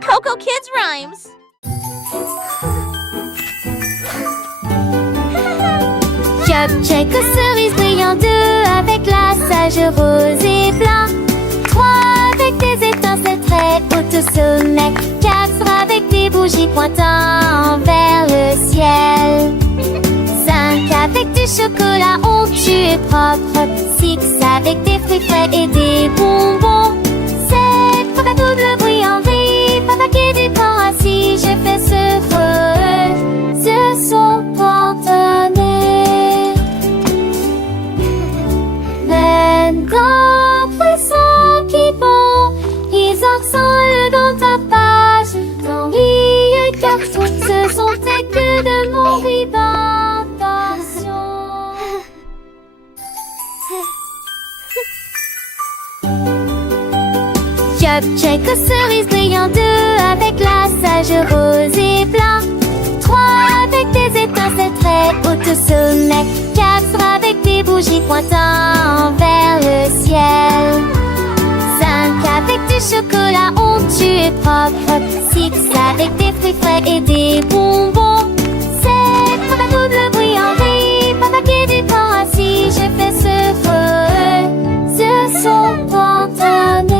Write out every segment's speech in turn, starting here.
Coco Kids Rhymes. Check aux cerises brillant, 2 avec la sage rose et blanc, 3 avec des étincelles très hautes au sommet, 4 avec des bougies pointant vers le ciel, 5 avec du chocolat onctueux et propre, 6 avec des fruits frais et des bonbons, 7 pour la double bruit en vrille, papa qui du corps assis, je fais ce son spontané. D'enfants qui vont, ils ensemble dans ta page, dans les cartons, ce sont tes que de mon d'intention. Check aux cerises brillant, 2 avec la sage rose et blanc, 3 avec des étincelles très hautes au sommet, 4 avec des bougies pointant vers le ciel, 5 avec du chocolat onctueux et propre, 6 avec des fruits frais et des bonbons, 7 pour la double bruit en vrille, papa qui du corps assis, je fais ce son spontané.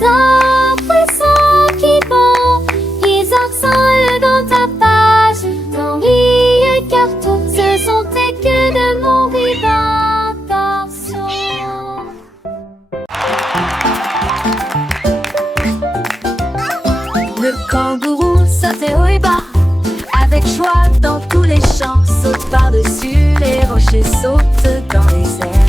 D'enfants qui vont, ils ensemble dans ta page, dans les cartons, ce sont tes que de mon d'intention. Le kangourou sautait haut et bas, avec joie dans tous les champs, saute par-dessus les rochers, saute dans les airs.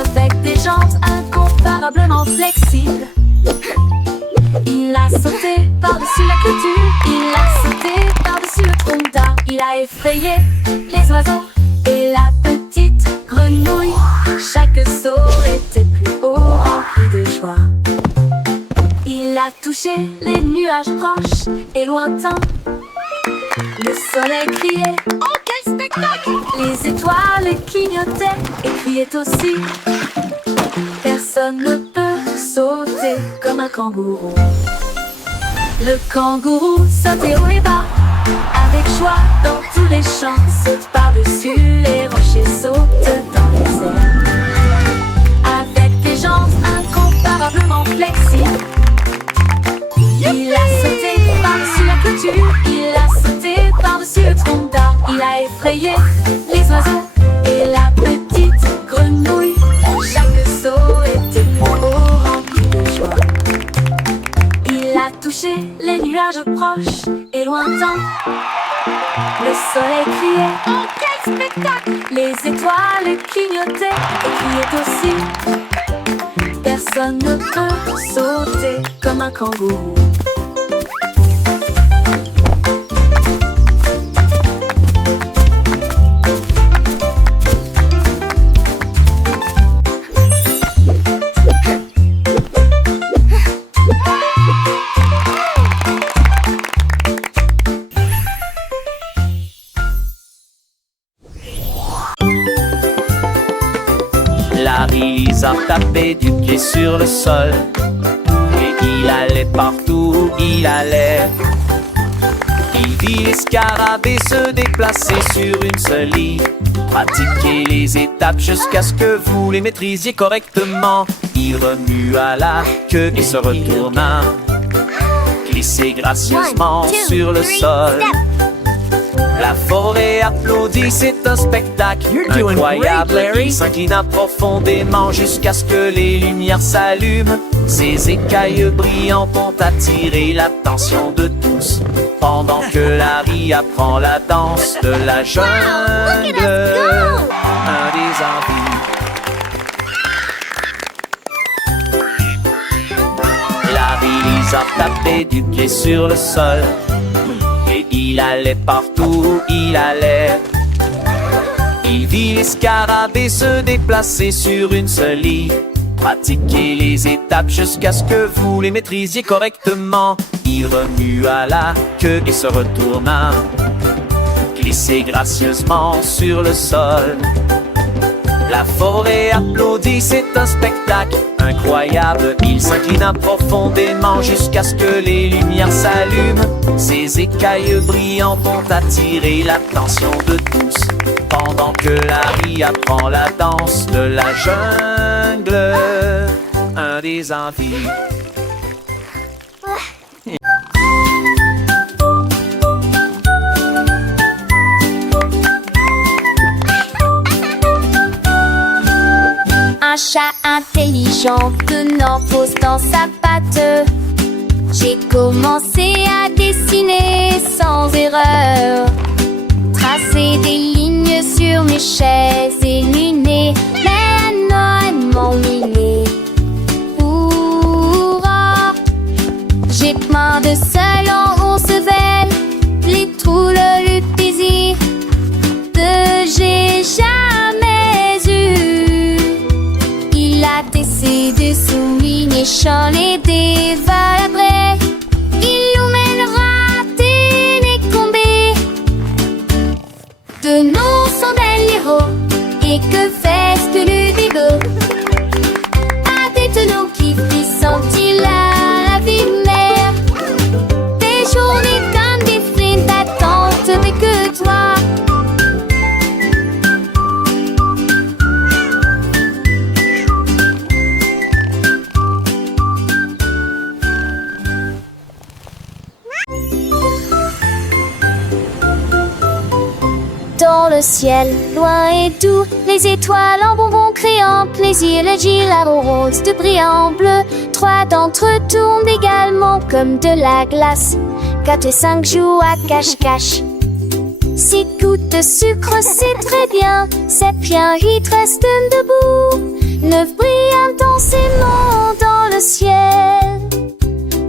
Avec des jambes incomparablement flexibles, il a sauté par-dessus la clôture, il a sauté par-dessus le tronc d'arbre, il a effrayé les oiseaux et la petite grenouille. Chaque saut était plus haut, rempli de joie. Il a touché les nuages proches et lointains. Le soleil criait, oh quel spectacle! Les étoiles clignotaient et criaient aussi. Personne ne peut sauter comme un kangourou. Le kangourou sautait haut et bas, avec joie dans tous les champs, saute par-dessus les rochers, saute dans les airs. Avec des jambes incomparablement flexibles, il a sauté par-dessus la clôture, il a sauté par-dessus le tronc d'arbre, il a effrayé les oiseaux et la petite grenouille. Chaque saut était plus haut, rempli de joie. Il a touché les nuages proches et lointains. Le soleil criait, oh quel spectacle! Les étoiles clignotaient et criaient aussi. Personne ne peut sauter comme un kangourou. Larry Lisa tapait du pied sur le sol et il allait partout où il allait. Il vit les scarabées se déplacer sur une seule ligne, pratiquer les étapes jusqu'à ce que vous les maîtrisiez correctement. Il remua la queue et se retourna, glissait gracieusement sur le sol. La forêt applaudit, c'est un spectacle incroyable. Il s'inclina profondément jusqu'à ce que les lumières s'allument. Ses écailles brillantes ont attiré l'attention de tous, pendant que Larry apprend la danse de la jungle. Un des envies. Larry Lisa tapait du pied sur le sol et il allait partout où il allait. Il vit les scarabées se déplacer sur une seule ligne, pratiquer les étapes jusqu'à ce que vous les maîtrisiez correctement. Il remua la queue et se retourna, glissait gracieusement sur le sol. La forêt applaudit, c'est un spectacle incroyable. Il s'inclina profondément jusqu'à ce que les lumières s'allument. Ces écailles brillantes vont attirer l'attention de tous, pendant que Larry apprend la danse de la jungle. Un des envies. Un chat intelligent tenant pose dans sa patte. J'ai commencé à dessiner sans erreur, tracer des lignes sur mes chaises et lunettes. Mais non, mon miné pourra. J'ai plein de seul en 11 veines, les trous le plaisir de j'ai jamais eu. Il a tessé de souligner champs et des valabrés. Il nous mènera décombés. De nous sont des héros. Et que fait le bigot? À des tonneaux qui sentit la vie mère. Des journées comme des flints d'attente, mais que toi. Dans le ciel, loin et doux, les étoiles en bonbons créant plaisir, le girafe rose de brillant bleu. 3 d'entre eux tournent également comme de la glace. 4 et 5 jouent à cache-cache. 6 gouttes de sucre, c'est très bien. 7 bien, 8 restent debout. 9 brillent intensément dans le ciel.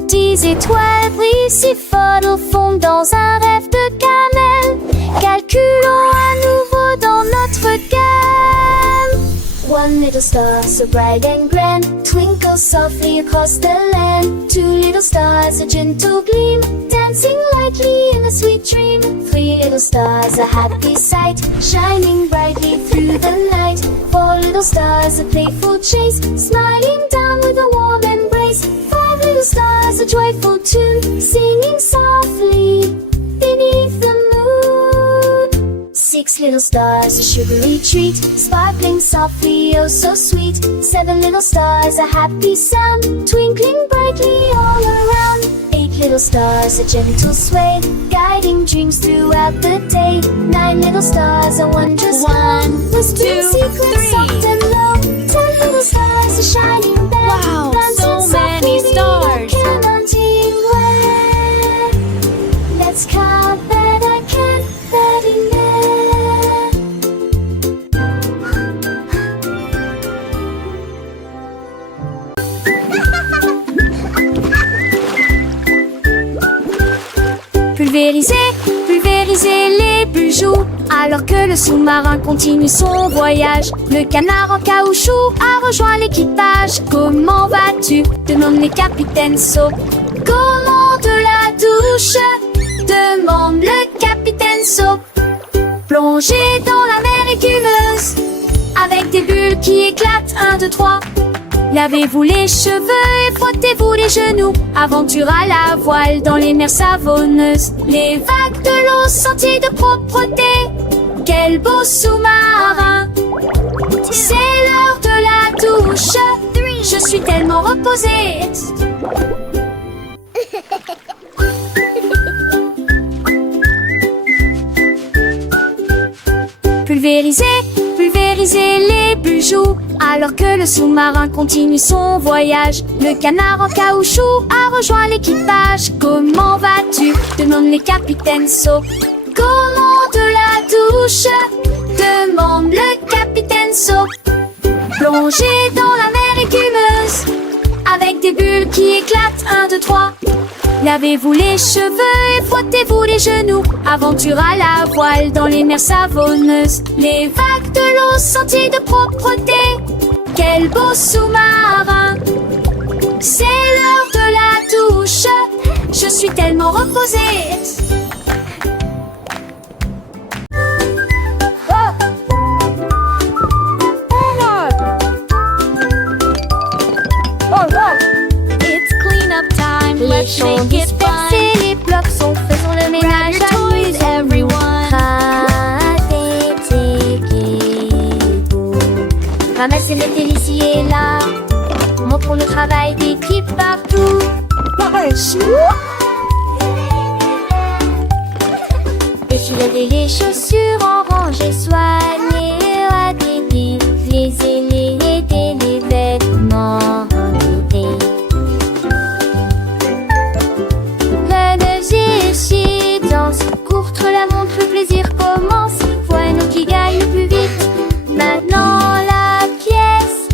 10 étoiles brillent si fort au fond dans un rêve de cannelle. Calculons à nouveau dans notre gamme. One little star so bright and grand twinkles softly across the land. 2 little stars, a gentle gleam, dancing lightly in a sweet dream. 3 little stars, a happy sight, shining brightly through the night. 4 little stars, a playful chase, smiling down with a warm embrace. 5 little stars, a joyful tune, singing softly beneath the moon. 6 little stars, a sugary treat, sparkling softly, oh so sweet. 7 little stars, a happy sound, twinkling brightly all around. 8 little stars, a gentle sway, guiding dreams throughout the day. 9 little stars, a wondrous one, whispering secrets soft and low. 10 little stars, a shining bell. Wow, so many stars. Let's count that I can, that in there. Pulvériser, pulvériser les bijoux, alors que le sous-marin continue son voyage. Le canard en caoutchouc a rejoint l'équipage. Comment vas-tu? Demande les capitaines Soap. Comment de la douche? Demande le capitaine Soap. Plongez dans la mer écumeuse, avec des bulles qui éclatent. 1, 2, 3. Lavez-vous les cheveux et frottez-vous les genoux. Aventure à la voile dans les mers savonneuses. Les vagues de l'eau sentiers de propreté. Quel beau sous-marin! C'est l'heure de la douche. Je suis tellement reposée. Pulvériser, pulvériser les bijoux, alors que le sous-marin continue son voyage. Le canard en caoutchouc a rejoint l'équipage. Comment vas-tu? Demande les capitaines Soap. Comment de la douche? Demande le capitaine Soap. Plongez dans la mer écumeuse, avec des bulles qui éclatent. 1, 2, 3. Lavez-vous les cheveux et frottez-vous les genoux. Aventure à la voile dans les mers savonneuses. Les vagues de l'eau sentiers de propreté. Quel beau sous-marin! C'est l'heure de la douche. Je suis tellement reposée. Ramassez, mettez ici et là. Montrons le travail d'équipe partout. Défiler les chaussures en rangée, soigner à des les aînés, aider les vêtements aider. L'énergie danse, courte la montre, le plaisir commence. Voilà nous qui gagne le plus vite. Maintenant la pièce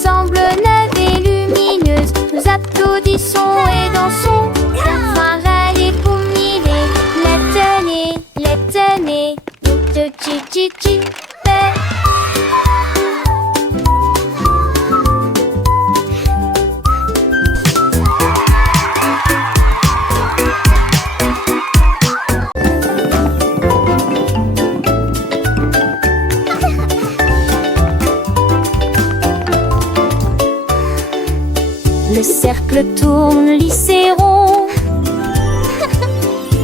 semble neuve et lumineuse. Nous applaudissons et dansons. Enfin râler pour miller. Les tenez, de chi. Le cercle tourne, lycée rond.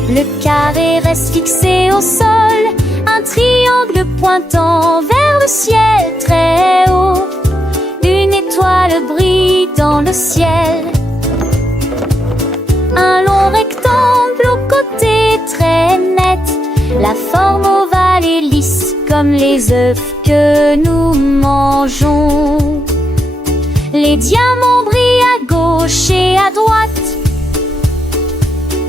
Le carré reste fixé au sol. Un triangle pointant vers le ciel très haut. Une étoile brille dans le ciel. Un long rectangle au côté très net. La forme ovale est lisse comme les œufs que nous mangeons. Les diamants brillent à gauche et à droite.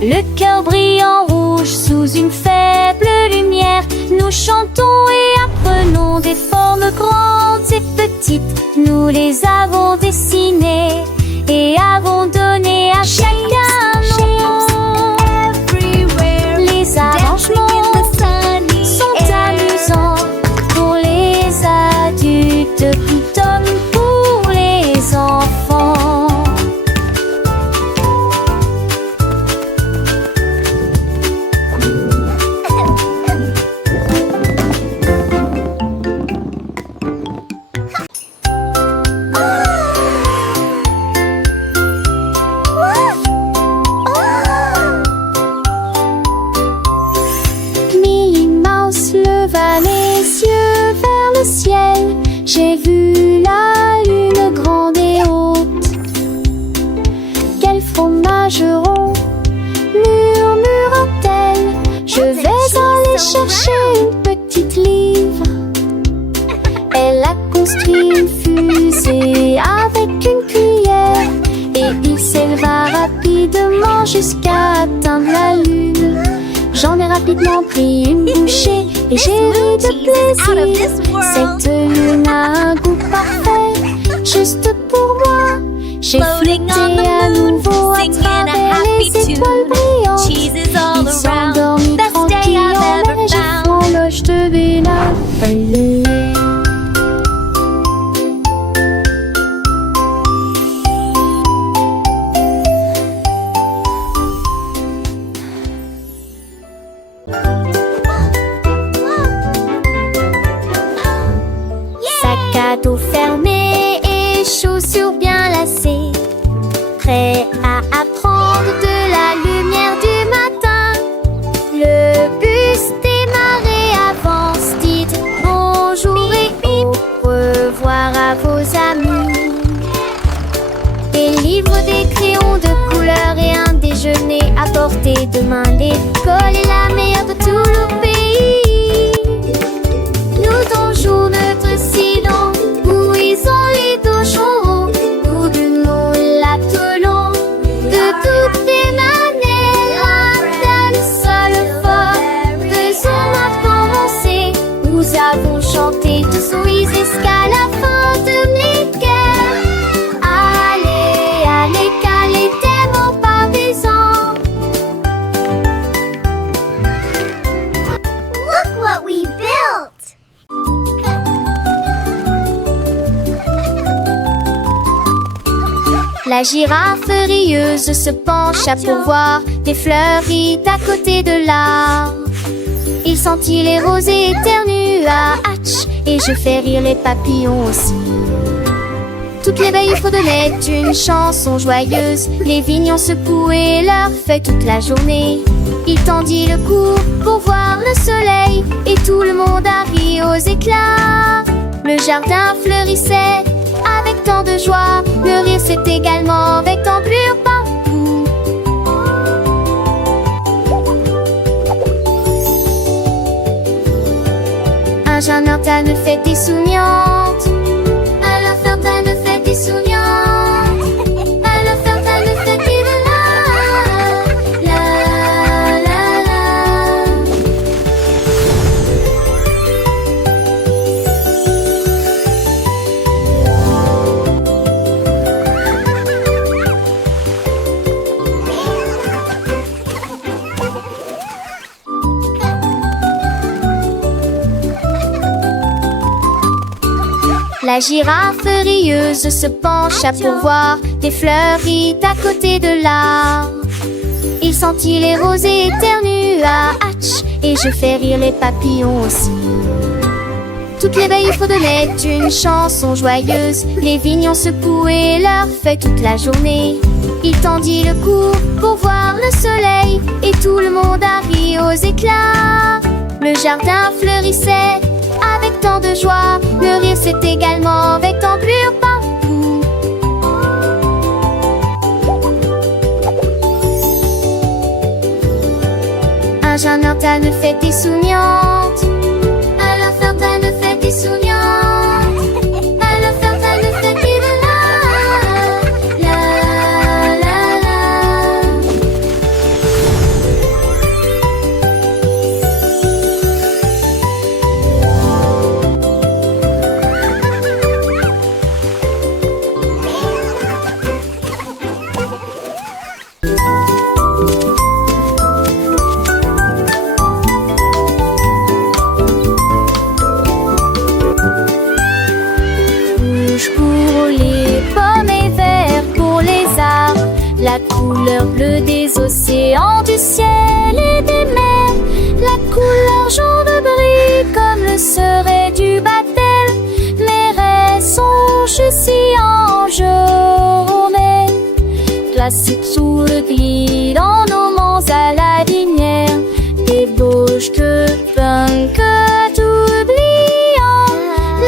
Le cœur brille en rouge sous une faible lumière. Nous chantons et apprenons des formes grandes et petites. Nous les avons dessinées et avons donné à chacun nom. Les arrangements sont amusants pour les adultes tout comme pour les enfants. Ciel, j'ai vu la lune grande et haute. Quel fromage rond, murmura-t-elle. Je vais aller chercher une petite livre. Elle a construit une fusée avec une cuillère et il s'éleva rapidement jusqu'à atteindre la lune. J'en ai rapidement pris une bouchée et j'ai ri de plaisir. Cette lune a un goût parfait, juste pour moi. J'ai flotté à nouveau à travers les étoiles brillantes. Ils sont dormis tranquilles en neige et franloche de Bénin. Cadeau fermé et chaussures bien lacées, prêt à apprendre de la lumière du matin. Le bus démarrait, avance, dites bonjour et au revoir à vos amis. Des livres, des crayons de couleur et un déjeuner à portée de main. L'école est la meilleure de tout le pays. Nous dansons notre silence. Les dochons, nous de nous l'attelons. De toutes les manières, un seul fort. Faisons-la commencer. Nous avons chanté tous oui jusqu'à la fin de l'école. Allez, calez tes mots partisans. Look what we built! La girafe rieuse se pencha pour voir des fleuris à côté de l'arbre. Il sentit les rosées éternua, hatch, et je fais rire les papillons aussi. Toutes les veilles fredonnaient une chanson joyeuse. Les vignes ont secoué leurs feuilles toute la journée. Il tendit le cou pour voir le soleil, et tout le monde a ri aux éclats. Le Le jardin fleurissait avec tant de joie. Le rire c'est également avec tant plus partout. Un jardin ne fait des souriantes. Alors Ferdinand ne fait des souriantes. Alors Ferdinand ne fait des la la la. La girafe rieuse se pencha pour voir des fleuries à côté de l'arbre. Il sentit les rosées éternua, hatch, et je fais rire les papillons aussi. Toutes les veilles fredonnaient une chanson joyeuse. Les vignons secouaient leurs feuilles toute la journée. Il tendit le cou pour voir le soleil, et tout le monde a ri aux éclats. Le jardin fleurissait avec tant de joie. Le rire c'est également avec tant plus partout. Un jardin ne fait des souriantes. Alors Ferdinand ne fait des souriantes. Alors Ferdinand ne fait des la la la. Rouge pour les pommes et vert pour les arbres. La couleur bleue des océans, du ciel et des mers. La couleur jaune brille comme le serait du baptême. Mes rêves sont si en journée. Placés sous le gris dans nos monts à la linière. Débauche de punk oubliant.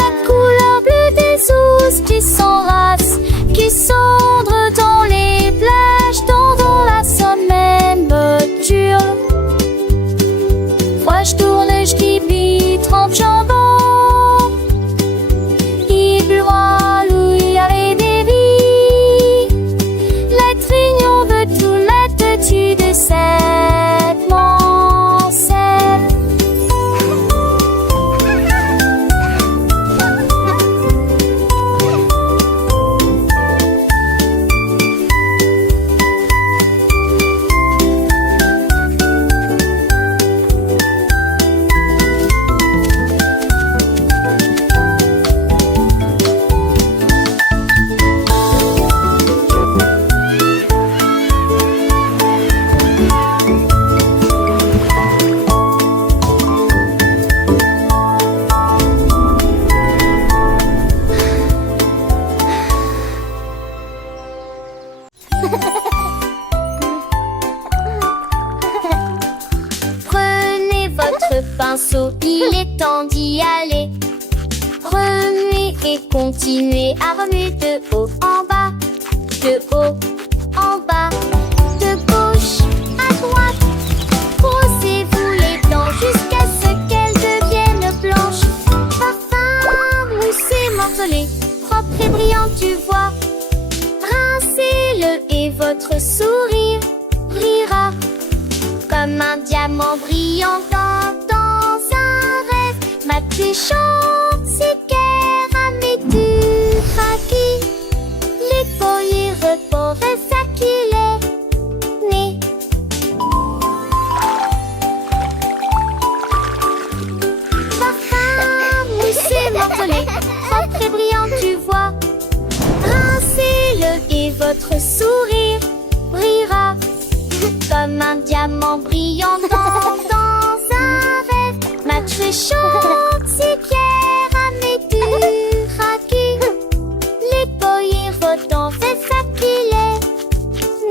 La couleur bleue des ours qui s'enracent, qui cendrent dans les plages, dans la semaine boture. Moi je tourne, je dis 30 jambons. Il pleura, il y avait des vies. La trignon veut tout là-dessus de cette mancelle. Prenez votre pinceau, il est temps d'y aller. Remuez et continuez à remuer de haut en bas, de haut en bas, de gauche à droite. Brossez-vous les dents jusqu'à ce qu'elles deviennent blanches. Parfum, moussé, morcelé, propre et brillant, tu vois. Rincez-le et votre sourire brillera comme un diamant brillant dans un rêve. Ma touchante, c'est caramé du craquis. Les poils reportent ça qu'il est né. Parfum, moussé, morcelé, propre et brillant, tu vois. Rincez-le et votre sourire brillera comme un diamant brillant dans un rêve. Ma touchante, c'est caramé du craquis. Les poils reportent ça qu'il est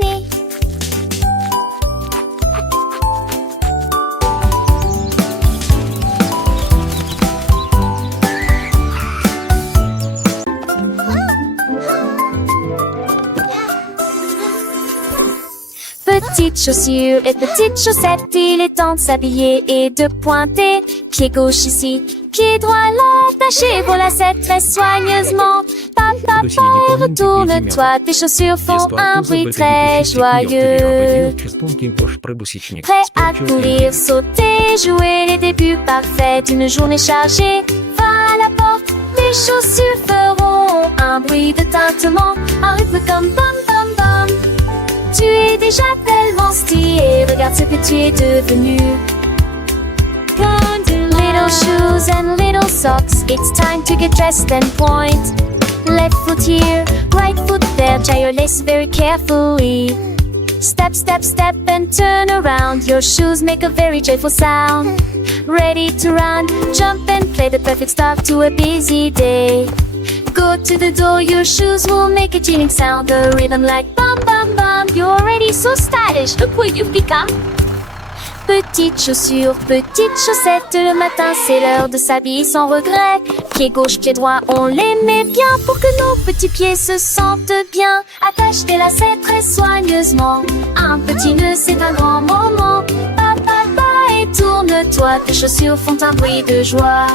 né. Petites chaussures et petites chaussettes, il est temps de s'habiller et de pointer. Pied gauche ici, pied droit là, tachez vos lacets très soigneusement. Papa, retourne-toi, tes chaussures font un bruit très joyeux. Prêt à courir, sauter, jouer les débuts parfaits d'une journée chargée. Va à la porte, tes chaussures feront un bruit de tintement, un rythme comme bam bam bam. Tu es déjà tellement stylé, regarde ce que tu es devenu. Little shoes and little socks, it's time to get dressed and point. Left foot here, right foot there, tie your lace very carefully. Step, step, step and turn around, your shoes make a very joyful sound. Ready to run, jump and play, the perfect start to a busy day. Go to the door, your shoes will make a chilling sound, the rhythm like bum bum bum. You're already so stylish, look what you've become. Petites chaussures, petites chaussettes, le matin c'est l'heure de s'habiller sans regret. Pied gauche, pied droit, on les met bien pour que nos petits pieds se sentent bien. Attache tes lacets très soigneusement, un petit nœud c'est un grand moment. Et tourne-toi, tes chaussures font un bruit de joie.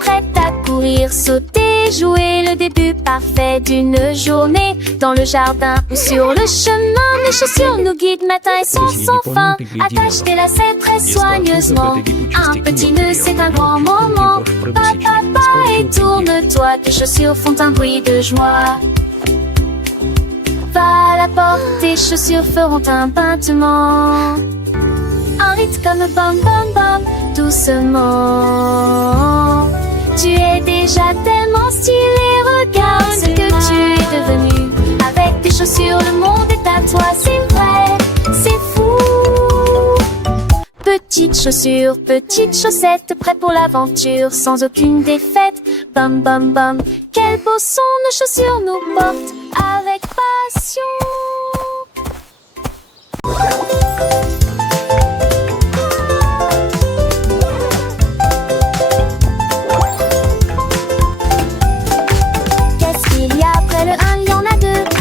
Prête à courir, sauter, jouer le début parfait d'une journée. Dans le jardin ou sur le chemin, mes chaussures nous guident matin et soir sans fin. Attache tes lacets très soigneusement, un petit nœud c'est un grand moment. Et tourne-toi, tes chaussures font un bruit de joie. Va à la porte, tes chaussures feront un tintement. Un rythme comme bam bam bam, doucement. Tu es déjà tellement stylé, regarde ce que tu es devenu. Avec tes chaussures, le monde est à toi, c'est vrai, c'est fou. Petites chaussures, petites chaussettes, prêtes pour l'aventure, sans aucune défaite. Bam bam bam, quel beau son nos chaussures nous portent avec passion.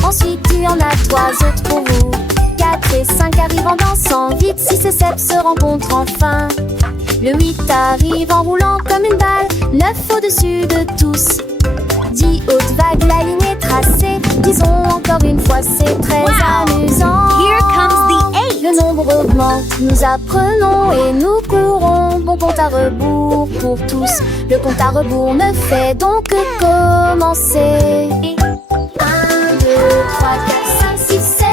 Ensuite tu en as 3 autres pour vous. 4 et 5 arrivent en dansant vite, 6 et 7 se rencontrent enfin. Le 8 arrive en roulant comme une balle, 9 au-dessus de tous. 10 hautes vagues, la ligne est tracée, disons encore une fois c'est très amusant. Here comes the 8. Le nombre augmente, nous apprenons et nous courons. Bon compte à rebours pour tous, le compte à rebours ne fait donc que commencer. 2, 3, 4, 5, 6, 7,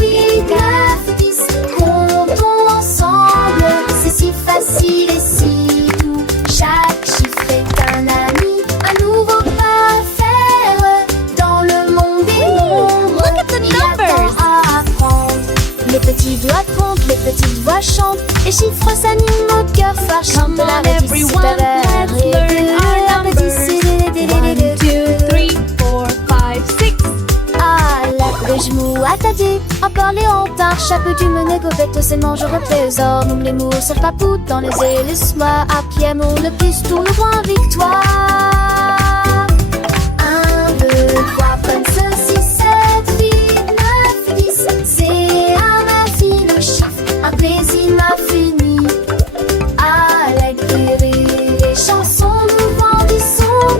8, 9, 10. Comptons ensemble, c'est si facile et si doux. Chaque chiffre est un ami, un nouveau pas à faire. Dans le monde des nombres, il y a tant à apprendre. Les petits doigts comptent, les petites voix chantent, les chiffres s'animent, notre cœur phare chante. Come on everyone, let's learn our numbers. 1, 2, 3, 4, 5, 6. Le genou attaché, un par les hantards, chapeau du mené, gobette, c'est mange au trésor. Nous les mots, sur papou dans les ailes, le soir, à pied, mon le plus, tourne le point, victoire. 1, 2, 3, comme ceci, 7, 8, 9, 10. C'est un infini chiffre, un plaisir infini. Avec des rires et chansons, nous grandissons.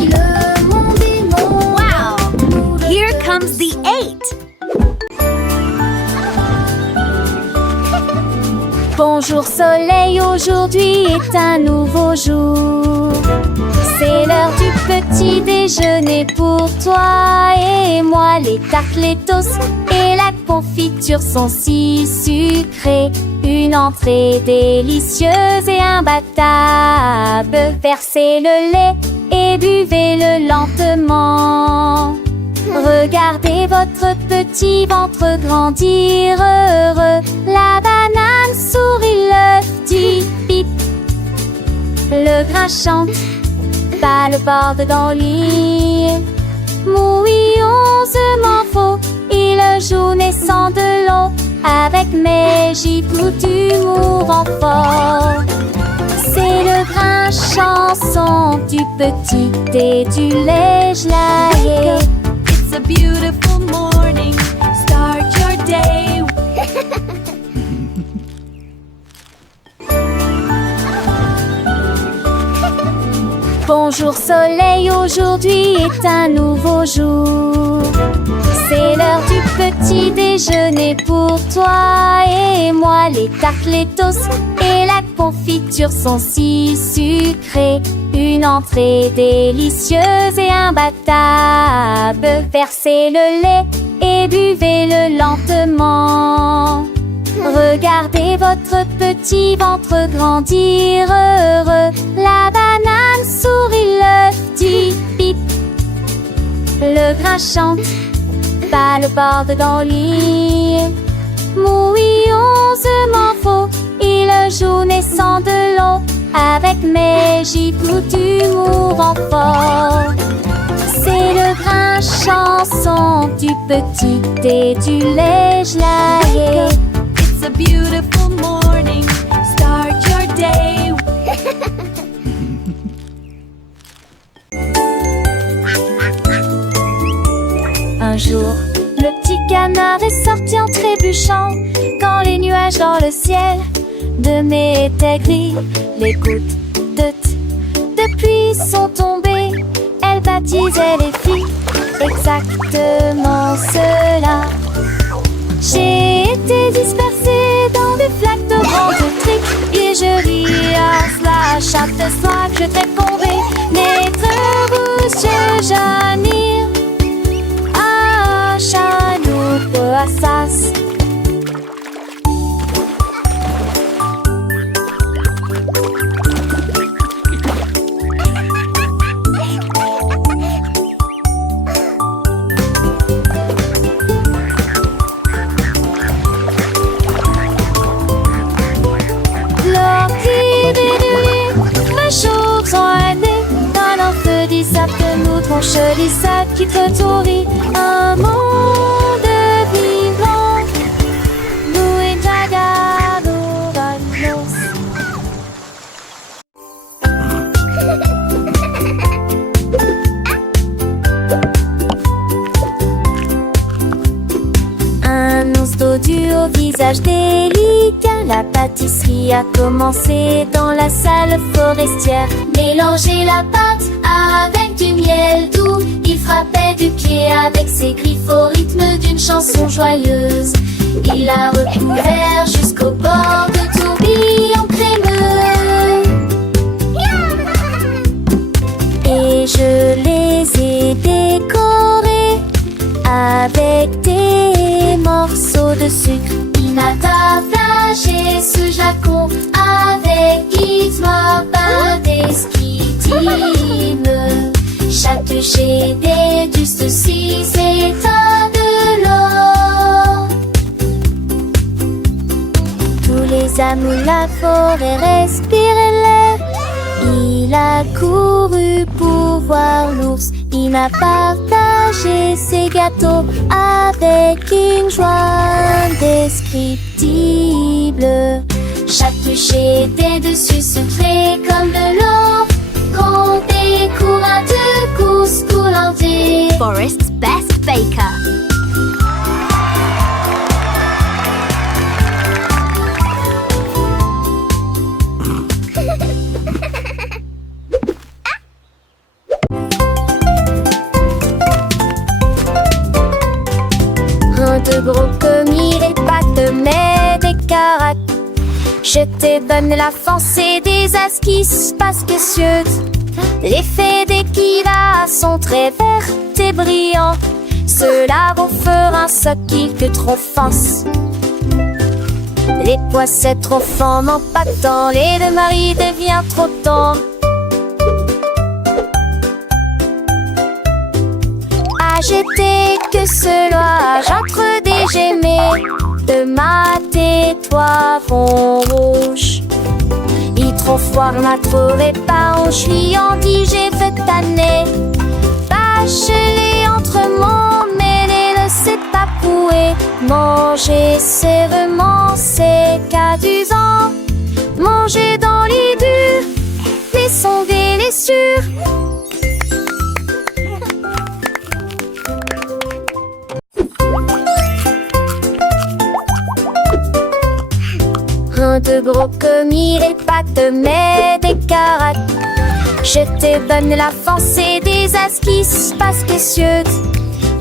Le monde est mon. Wow! Here comes the 8. Bonjour soleil, aujourd'hui est un nouveau jour. C'est l'heure du petit déjeuner pour toi et moi. Les tartes, les toasts et la confiture sont si sucrées. Une entrée délicieuse et imbattable. Versez le lait et buvez-le lentement. Regardez votre petit ventre grandir heureux. La banane sourit, l'œuf dit pip. Le grain chante, pas le bord dans le lit. Mouillonsement faux, il joue naissant de l'eau. Avec mes gifles d'humour en fort. C'est le grain chanson du petit et du lait gelé. It's a beautiful morning. Start your day. Bonjour soleil, aujourd'hui est un nouveau jour. C'est l'heure du petit déjeuner pour toi et moi. Les tartes, les toasts et la confiture sont si sucrés. Une entrée délicieuse et imbattable. Versez le lait et buvez-le lentement. Regardez votre petit ventre grandir heureux. La banane sourit, l'œuf dit pip. Le grain chante, pas le bord dans le lit. Mouillonsement faux, il joue naissant de l'eau. Avec mes gibes d'humour en fort. C'est le grain chanson du petit et du lait gelé. It's a beautiful morning. Start your day. Un jour, le petit canard est sorti en trébuchant. Quand les nuages dans le ciel de mai étaient gris, les gouttes de pluie sont tombées. Elles baptisaient les filles, exactement cela. J'ai été dispersée dans des flaques de vent de tric. Et je ris à cela chaque fois que je t'ai tombé. N'être rouge, Janir. Ah, Chanou, Assas. Mon joli sac qui te tourit, un monde vivant. Nous et Jaga, nous valos. Un ours dodu au visage délicat. La pâtisserie a commencé dans la salle forestière. Mélangez la pâte avec du miel doux. Il frappait du pied avec ses griffes au rythme d'une chanson joyeuse. Il l'a recouvert jusqu'au bord de tourbillons crémeux. Et je les ai décorés avec des morceaux de sucre. Il m'a tablagé ce jacon avec Gizmo indescriptible. Chatouché déguste six états de l'or. Tous les amours de la forêt respiraient l'air. Il a couru pour voir l'ours. Il m'a partagé ses gâteaux avec une joie indescriptible. Chatouché des dessus secrets comme de l'or. Comptez courant de course coulantier. Forest's best baker. Un de gros commis les pattes, mais des caracs. Je te donne la foncée des esquisses parce que l'effet des kivas sont très verts et brillants. Cela vous fera un soquille que trop fonce. Les poissets trop forts n'ont pas de temps. Les deux maris deviennent trop tôt. J'étais que cela, j'entre des gemets de mater toi vont rouge. Il trop froid, m'a trouvé pas en chouillant, dit j'ai fait tanner. Bâche-les entre mon mêlé, ne s'est pas poué. Manger sévèrement, c'est cadusant. Manger dans les durs, mais sonder les sûrs. Un de gros commis les pattes, mais des caracs. Je te donne l'avancée des esquisses parce que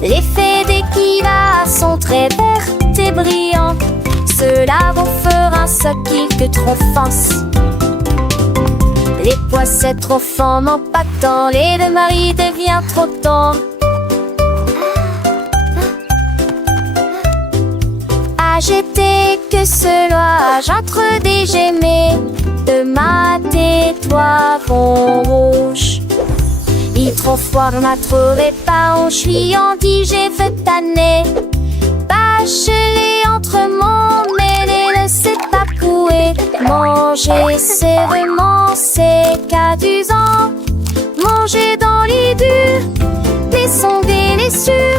l'effet d'équiva sont très verts et brillants. Cela vous fera ce qu'il te trop force. Les poissons trop forts n'ont pas de temps, les deux maris devient trop temps. Agiter que cela entre des gemets de mat et toi vont rouge. Il trop froid, on a trouvé pas, on ch'ui, on dit j'ai veux tanner. Bachelé entre mon mêlé, ne sait pas couer. Manger sévèrement, c'est cadusant. Manger dans les durs, les sons délicieux.